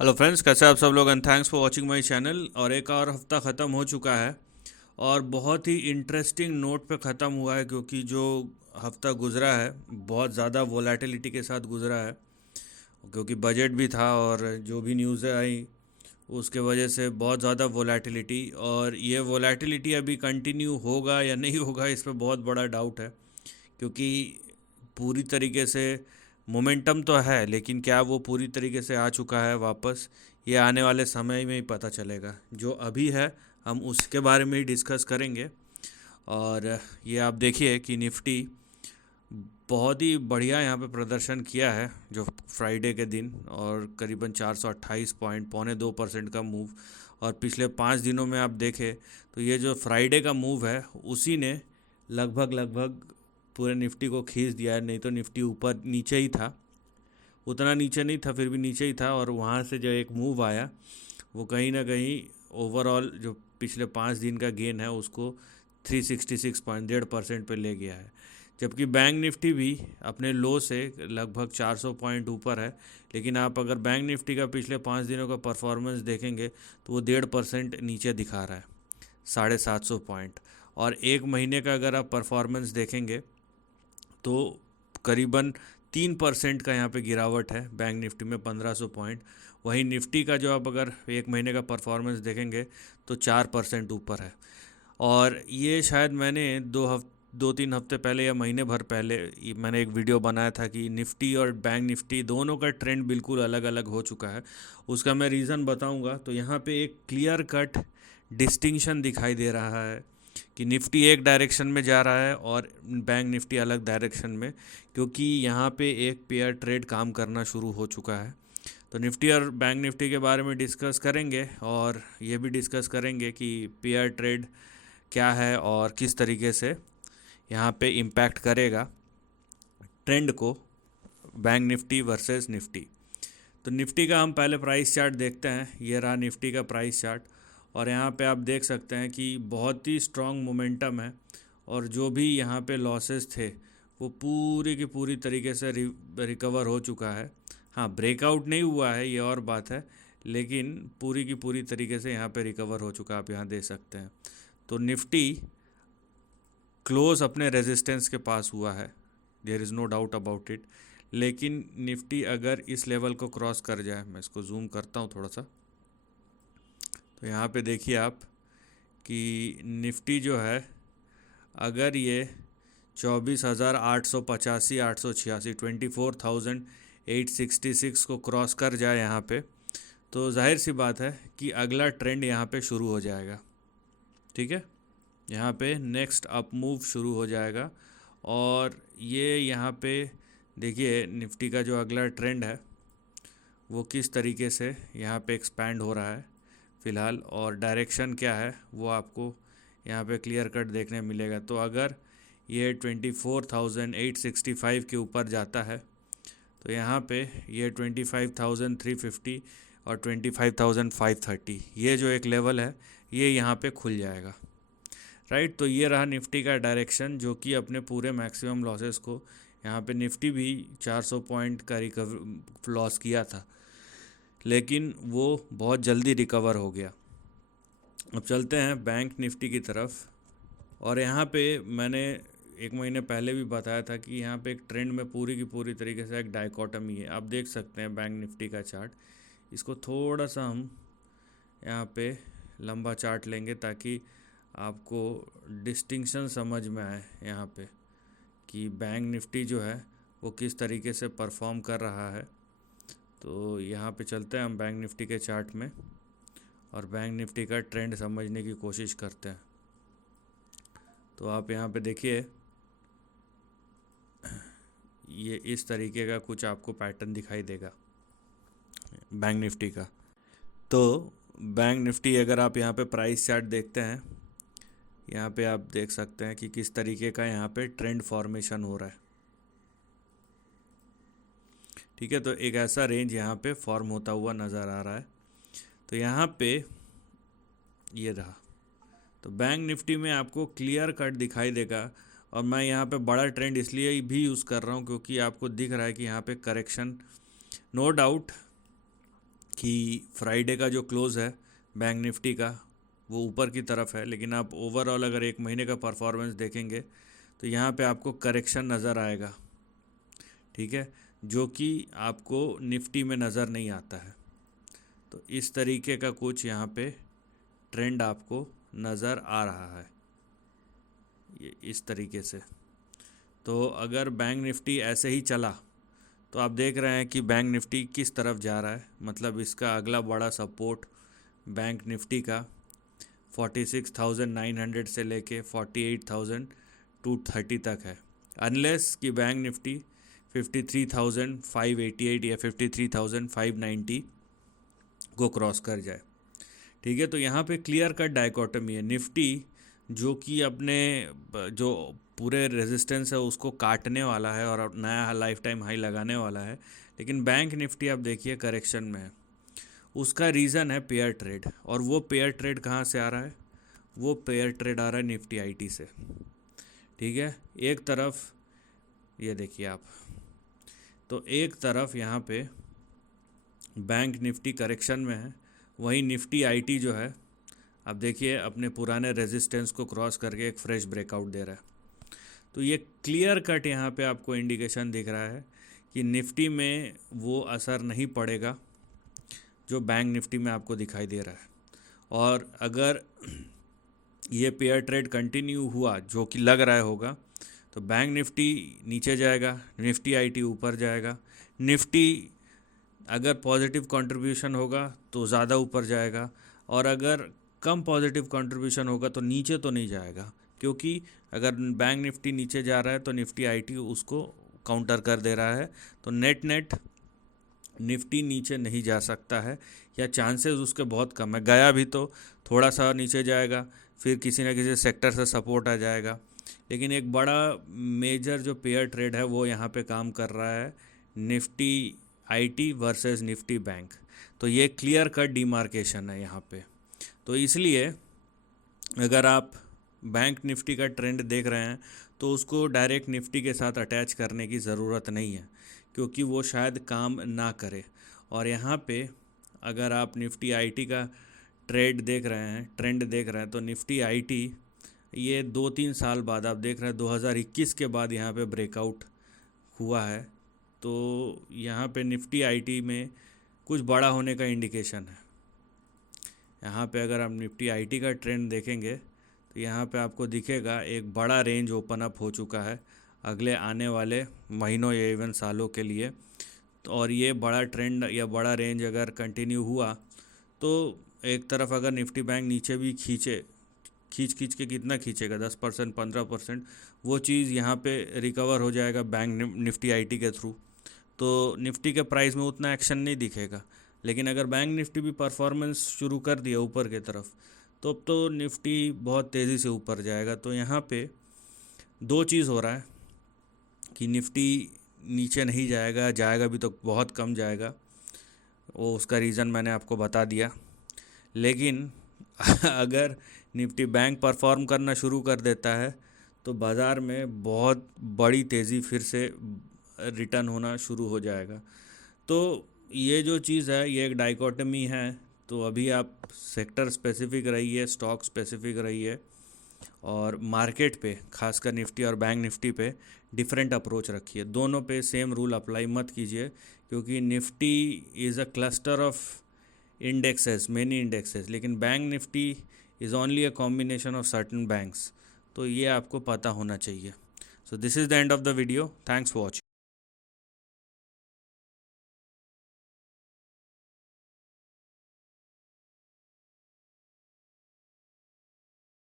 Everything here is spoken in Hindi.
हेलो फ्रेंड्स, कैसे आप सब लोग and thanks for watching my channel. और एक और हफ्ता ख़त्म हो चुका है और बहुत ही इंटरेस्टिंग नोट पे ख़त्म हुआ है, क्योंकि जो हफ्ता गुजरा है बहुत ज़्यादा वोलेटिलिटी के साथ गुजरा है। क्योंकि बजट भी था और जो भी न्यूज़ें आई उसके वजह से बहुत ज़्यादा वोलेटिलिटी, और ये वोलेटिलिटी अभी कंटिन्यू होगा या नहीं होगा इस पर बहुत बड़ा डाउट है। क्योंकि पूरी तरीके से मोमेंटम तो है, लेकिन क्या वो पूरी तरीके से आ चुका है वापस, ये आने वाले समय में ही पता चलेगा। जो अभी है हम उसके बारे में ही डिस्कस करेंगे। और ये आप देखिए कि निफ्टी बहुत ही बढ़िया यहाँ पे प्रदर्शन किया है जो फ्राइडे के दिन, और करीबन 428 पॉइंट, 2.25% का मूव। और पिछले 5 दिनों में आप देखें तो ये जो फ्राइडे का मूव है उसी ने लगभग लगभग पूरे निफ्टी को खींच दिया है। नहीं तो निफ्टी ऊपर नीचे ही था, उतना नीचे नहीं था, फिर भी नीचे ही था। और वहाँ से जो एक मूव आया वो कहीं ना कहीं ओवरऑल जो पिछले 5 दिन का गेन है उसको 366 पॉइंट, 1.5% पे ले गया है। जबकि बैंक निफ्टी भी अपने लो से लगभग 400 पॉइंट ऊपर है। लेकिन आप अगर बैंक निफ्टी का पिछले 5 दिनों का परफॉर्मेंस देखेंगे तो वो 1.5% नीचे दिखा रहा है, 750 पॉइंट। और एक महीने का अगर आप परफॉर्मेंस देखेंगे तो करीबन 3% का यहाँ पे गिरावट है बैंक निफ्टी में, 1500 पॉइंट। वहीं निफ्टी का जो आप अगर एक महीने का परफॉर्मेंस देखेंगे तो 4% ऊपर है। और ये शायद मैंने 2-3 हफ्ते पहले या महीने भर पहले मैंने एक वीडियो बनाया था कि निफ्टी और बैंक निफ्टी दोनों का ट्रेंड बिल्कुल अलग अलग हो चुका है। उसका मैं रीज़न बताऊंगा। तो यहाँ पे एक क्लियर कट डिस्टिंक्शन दिखाई दे रहा है कि निफ्टी एक डायरेक्शन में जा रहा है और बैंक निफ्टी अलग डायरेक्शन में, क्योंकि यहाँ पे एक पेयर ट्रेड काम करना शुरू हो चुका है। तो निफ्टी और बैंक निफ्टी के बारे में डिस्कस करेंगे, और ये भी डिस्कस करेंगे कि पेयर ट्रेड क्या है और किस तरीके से यहाँ पे इम्पैक्ट करेगा ट्रेंड को, बैंक निफ्टी वर्सेस निफ्टी। तो निफ्टी का हम पहले प्राइस चार्ट देखते हैं। ये रहा निफ्टी का प्राइस चार्ट, और यहाँ पे आप देख सकते हैं कि बहुत ही स्ट्रॉन्ग मोमेंटम है। और जो भी यहाँ पे लॉसेस थे वो पूरी की पूरी तरीके से रिकवर हो चुका है। हाँ, ब्रेकआउट नहीं हुआ है ये और बात है, लेकिन पूरी की पूरी तरीके से यहाँ पे रिकवर हो चुका है, आप यहाँ देख सकते हैं। तो निफ्टी क्लोज अपने रेजिस्टेंस के पास हुआ है, there is no doubt about it. लेकिन निफ्टी अगर इस लेवल को क्रॉस कर जाए, मैं इसको जूम करता हूँ थोड़ा सा, तो यहाँ पे देखिए आप कि निफ्टी जो है अगर ये 24,885, 886, 24,866 को क्रॉस कर जाए यहाँ पे, तो जाहिर सी बात है कि अगला ट्रेंड यहाँ पे शुरू हो जाएगा। ठीक है, यहाँ पे नेक्स्ट अप मूव शुरू हो जाएगा। और ये यहाँ पे देखिए निफ्टी का जो अगला ट्रेंड है वो किस तरीके से यहाँ पे एक्सपैंड हो रहा है फ़िलहाल, और डायरेक्शन क्या है वो आपको यहाँ पे क्लियर कट देखने मिलेगा। तो अगर ये 24,865 के ऊपर जाता है तो यहाँ पे ये 25,350 और 25,530, ये जो एक लेवल है ये यहाँ पे खुल जाएगा। राइट, तो ये रहा निफ्टी का डायरेक्शन, जो कि अपने पूरे मैक्सिमम लॉसेस को, यहाँ पे निफ्टी भी 400 पॉइंट का रिकवर लॉस किया था, लेकिन वो बहुत जल्दी रिकवर हो गया। अब चलते हैं बैंक निफ्टी की तरफ। और यहाँ पे मैंने एक महीने पहले भी बताया था कि यहाँ पे एक ट्रेंड में पूरी की पूरी तरीके से एक डाइकोटमी है। आप देख सकते हैं बैंक निफ्टी का चार्ट। इसको थोड़ा सा हम यहाँ पे लंबा चार्ट लेंगे ताकि आपको डिस्टिंक्शन समझ में आए यहाँ पे कि बैंक निफ्टी जो है वो किस तरीके से परफॉर्म कर रहा है। तो यहाँ पे चलते हैं हम बैंक निफ्टी के चार्ट में और बैंक निफ्टी का ट्रेंड समझने की कोशिश करते हैं। तो आप यहाँ पे देखिए, ये इस तरीके का कुछ आपको पैटर्न दिखाई देगा बैंक निफ्टी का। तो बैंक निफ्टी अगर आप यहाँ पे प्राइस चार्ट देखते हैं, यहाँ पे आप देख सकते हैं कि किस तरीके का यहाँ पे ट्रेंड फॉर्मेशन हो रहा है। ठीक है, तो एक ऐसा रेंज यहाँ पे फॉर्म होता हुआ नज़र आ रहा है। तो यहाँ पे ये रहा। तो बैंक निफ्टी में आपको क्लियर कट दिखाई देगा। और मैं यहाँ पे बड़ा ट्रेंड इसलिए भी यूज़ कर रहा हूँ क्योंकि आपको दिख रहा है कि यहाँ पे करेक्शन, नो डाउट कि फ्राइडे का जो क्लोज़ है बैंक निफ्टी का वो ऊपर की तरफ है, लेकिन आप ओवरऑल अगर एक महीने का परफॉर्मेंस देखेंगे तो यहाँ पे आपको करेक्शन नज़र आएगा, ठीक है, जो कि आपको निफ्टी में नज़र नहीं आता है। तो इस तरीके का कुछ यहाँ पे ट्रेंड आपको नज़र आ रहा है, ये इस तरीके से। तो अगर बैंक निफ्टी ऐसे ही चला तो आप देख रहे हैं कि बैंक निफ्टी किस तरफ जा रहा है, मतलब इसका अगला बड़ा सपोर्ट बैंक निफ्टी का 46,900 से लेके 48,230 तक है, अनलेस कि बैंक निफ्टी 53,588 या 53,590 को क्रॉस कर जाए, ठीक है। तो यहाँ पे क्लियर कट डायकोटमी है, निफ्टी जो कि अपने जो पूरे रेजिस्टेंस है उसको काटने वाला है और नया लाइफ टाइम हाई लगाने वाला है, लेकिन बैंक निफ्टी आप देखिए करेक्शन में है। उसका रीज़न है पेयर ट्रेड, और वो पेयर ट्रेड कहाँ से आ रहा है? वो पेयर ट्रेड आ रहा है निफ्टी आईटी से, ठीक है। एक तरफ ये देखिए आप, तो एक तरफ यहाँ पे बैंक निफ्टी करेक्शन में है, वहीं निफ्टी आईटी जो है अब देखिए अपने पुराने रेजिस्टेंस को क्रॉस करके एक फ्रेश ब्रेकआउट दे रहा है। तो ये क्लियर कट यहाँ पे आपको इंडिकेशन दिख रहा है कि निफ्टी में वो असर नहीं पड़ेगा जो बैंक निफ्टी में आपको दिखाई दे रहा है। और अगर ये पेयर ट्रेड कंटिन्यू हुआ, जो कि लग रहा होगा, तो बैंक निफ्टी नीचे जाएगा, निफ्टी आईटी ऊपर जाएगा। निफ्टी अगर पॉजिटिव कंट्रीब्यूशन होगा तो ज़्यादा ऊपर जाएगा, और अगर कम पॉजिटिव कंट्रीब्यूशन होगा तो नीचे तो नहीं जाएगा, क्योंकि अगर बैंक निफ्टी नीचे जा रहा है तो निफ्टी आईटी उसको काउंटर कर दे रहा है। तो नेट नेट निफ्टी नीचे नहीं जा सकता है, या चांसेस उसके बहुत कम है। गया भी तो थोड़ा सा नीचे जाएगा, फिर किसी न किसी सेक्टर से सपोर्ट आ जाएगा, लेकिन एक बड़ा मेजर जो पेयर ट्रेड है वो यहाँ पे काम कर रहा है, Nifty IT versus Nifty bank. तो ये क्लियर कट डिमार्केशन है यहाँ पे। तो इसलिए अगर आप बैंक निफ्टी का ट्रेंड देख रहे हैं तो उसको डायरेक्ट निफ्टी के साथ अटैच करने की ज़रूरत नहीं है, क्योंकि वो शायद काम ना करे। और यहाँ पे अगर आप निफ्टी आईटी का ट्रेंड देख रहे हैं तो निफ्टी आईटी ये 2-3 साल बाद आप देख रहे हैं 2021 के बाद यहाँ पे ब्रेकआउट हुआ है। तो यहाँ पे निफ्टी आईटी में कुछ बड़ा होने का इंडिकेशन है। यहाँ पे अगर आप निफ्टी आईटी का ट्रेंड देखेंगे तो यहाँ पे आपको दिखेगा एक बड़ा रेंज ओपन अप हो चुका है अगले आने वाले महीनों या इवन सालों के लिए। तो और ये बड़ा ट्रेंड या बड़ा रेंज अगर कंटिन्यू हुआ तो एक तरफ अगर निफ्टी बैंक नीचे भी खींच के कितना खींचेगा, 10%, 15%, वो चीज़ यहाँ पे रिकवर हो जाएगा बैंक निफ्टी आईटी के थ्रू। तो निफ्टी के प्राइस में उतना एक्शन नहीं दिखेगा, लेकिन अगर बैंक निफ्टी भी परफॉर्मेंस शुरू कर दिया ऊपर की तरफ तो अब तो निफ्टी बहुत तेज़ी से ऊपर जाएगा। तो यहाँ पे दो चीज़ हो रहा है कि निफ्टी नीचे नहीं जाएगा भी तो बहुत कम जाएगा, वो उसका रीज़न मैंने आपको बता दिया। लेकिन अगर निफ्टी बैंक परफॉर्म करना शुरू कर देता है तो बाज़ार में बहुत बड़ी तेज़ी फिर से रिटर्न होना शुरू हो जाएगा। तो ये जो चीज़ है ये एक डाइकोटमी है। तो अभी आप सेक्टर स्पेसिफिक रहिए, स्टॉक स्पेसिफिक रहिए, और मार्केट पे खासकर निफ्टी और बैंक निफ्टी पे डिफरेंट अप्रोच रखिए। दोनों पे सेम रूल अप्लाई मत कीजिए, क्योंकि Nifty is a cluster of indexes, many indexes, लेकिन bank Nifty is only a combination of certain banks. तो ये आपको पता होना चाहिए। So this is the end of the video. Thanks for watching.